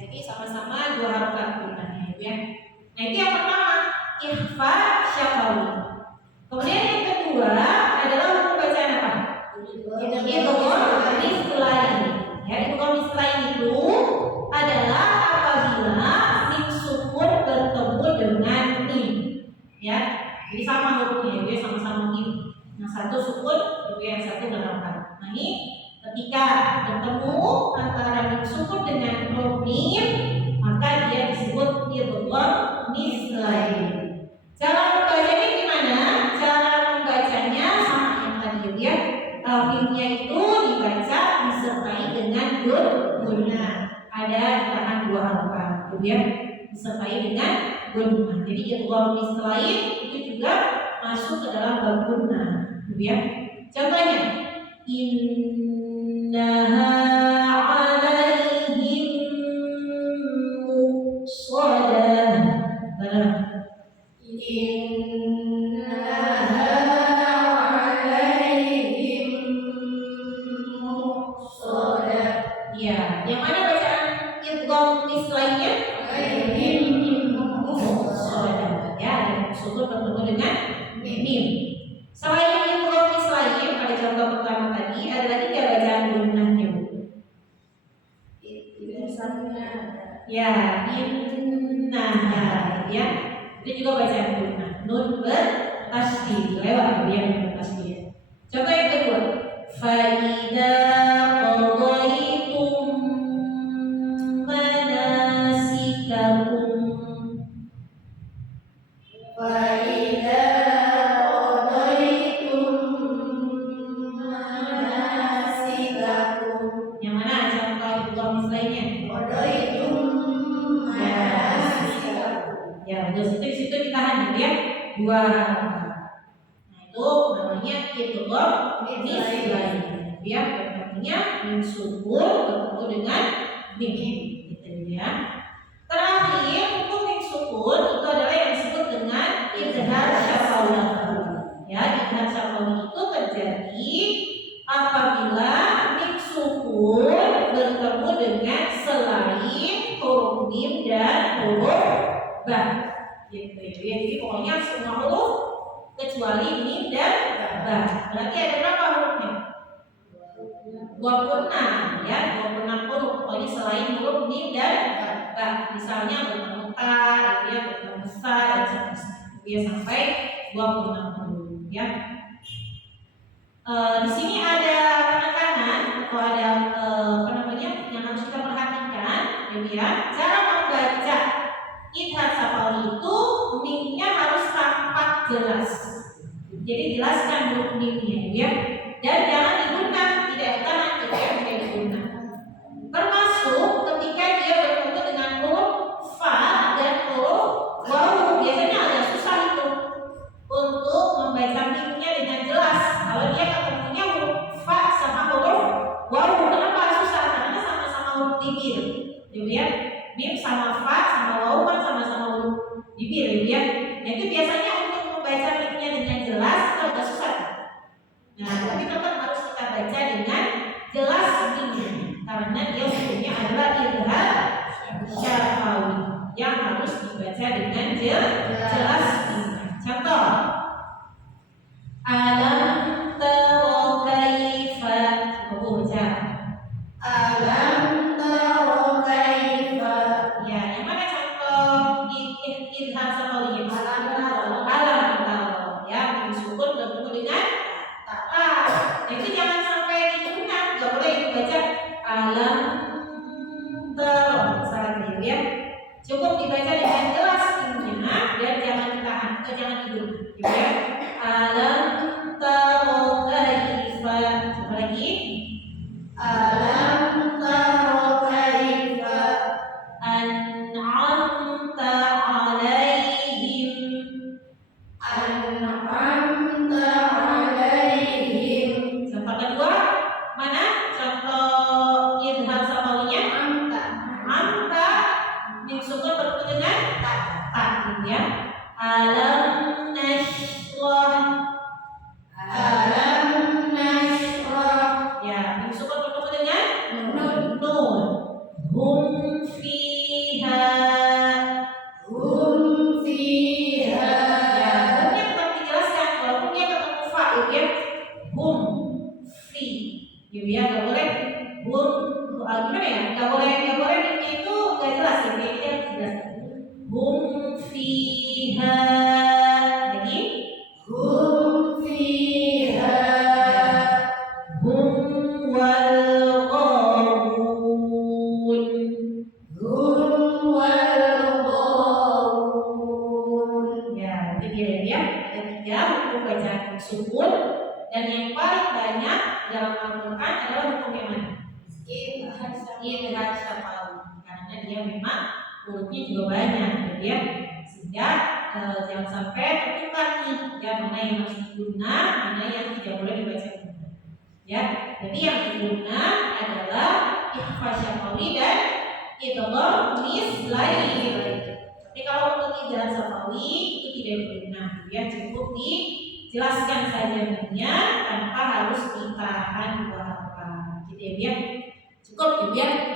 jadi sama-sama dua harokat gunanya ya. Nah itu yang pertama, ikhfa syafawi. Kemudian yang kedua adalah hukum bacaan apa? Idgham mislain. Ya, idgham mislain itu adalah apabila mim sukun bertemu dengan mim. Ya, jadi sama hurufnya, dia sama-sama mim. Yang satu sukun, yang satu berharokat. Nah ini ketika bertemu antara mim sukun dengan huruf mim, maka dia disebut idgham mislain. Cara membacanya gimana? Cara membacanya sama yang tadi ya. Mimnya itu dibaca disertai dengan gunna. Ada di tangan dua harokat, ya. Disertai dengan gunna. Jadi idgham mislain itu juga masuk ke dalam bab gunna, ya. Contohnya, innaha alaihim muqsadah. Ya, yang mana bacaan idgham mislainnya? Muqsadah. Ya, ada sukun bertemu dengan mim. Selain idgham mislain pada contoh pertama tadi, ada lagi nggak bacaan gunnahnya, Bu? Ya, innaha, ya. Itu juga bacaan gunnah. Nun bertasydid, lewat dia nun bertasydid. Contoh yang kedua, fa idza qadaytum manasikakum. Fa idza qadaytum manasikakum. Yang mana contoh idgham mislainnya? Qadaytum manasikakum. Ya, betul. Situ ditahan ya. Dua harokat. Nah itu namanya idgham mislain. Dia berartinya mim sukun bertemu dengan mim, gitu ya. Terakhir hukum mim sukun itu adalah yang disebut dengan idgham syafawi. Ya, idgham syafawi itu terjadi apabila mim sukun bertemu dengan selain huruf mim dan huruf ba. Gitu ya. Jadi pokoknya semua huruf kecuali mim dan ba. Berarti ada berapa hurufnya? 26 ya, 26 huruf. Pokoknya selain huruf mim dan ba. Misalnya bertemu ta, gitu ya, bertemu sa dan seterusnya. Dia sampai 26 huruf ya. Di sini ada penekanan atau ada apa namanya yang harus kita perhatikan, ya. Cara membaca idgham syafawi itu mimnya harus tampak jelas. Jadi jelaskan huruf mimnya, ya. Dan jangan digunakan, tidak ditahan, tidak digunakan. Termasuk ketika dia bertemu dengan huruf fa dan huruf waw, biasanya agak susah itu untuk membaca mimnya dengan jelas. Kalau dia ketemunya huruf fa sama huruf waw, kenapa susah? Karena sama-sama huruf bibir, ya. Mim sama fa sama waw kan sama-sama huruf bibir, ya. Nah itu biasanya untuk membaca mimnya dengan jelas itu agak susah. Nah tapi tetap harus kita baca dengan jelas mimnya, karena dia hukumnya adalah idgham syafawi yang harus dibaca dengan jelas mimnya. Contoh, alam tara kaifa, coba baca. Alam tara kaifa. Ya, yang mana contoh idgham syafawi? Alam tara. Ya, mim sukun bertemu dengan ta. Jadi jangan sampai digunakan, nggak boleh dibaca alam tara. Salah ya. Cukup dibaca dengan jelas mimnya dan jangan ditahan atau jangan digunakan, ya. Alam tara kaifa. Coba lagi. Alam tara kaifa an'amta alaihim. An'amta alaihim. Contoh kedua mana? Contoh idgham syafawinya amta mim sukun bertemu dengan ta, ya. Alam nashrah. Alam nashrah. Ya, mim sukun bertemu dengan nun. Hum fiha. hum fiha. Ya, humnya tetap dijelaskan walaupun dia ketemu fa, ya. Hum fi. Gitu ya, nggak boleh hum. Gimana ya? Nggak boleh itu nggak jelas ya. Kayak dia harus jelas. Hum fiha. Lagi. Hum fiha. Hum wal ghawun. Hum wal ghawun. Ya, itu dia. Ada 3 hukum bacaan sukun dan yang paling banyak dalam Al-Quran adalah hukum yang mana? Idgham syafawi. Karena dia memang hurufnya juga banyak, gitu ya. Sehingga jangan sampai tertukar nih, ya mana yang harus diguna, mana yang tidak boleh dibaca guna. Ya, jadi yang diguna adalah ikhfa syafawi dan idgham mislain. Tapi kalau untuk idgham syafawi itu tidak diguna, ya cukup dijelaskan saja bunyinya tanpa harus ditahan dua harapan. Gitu ya, biar cukup ya biar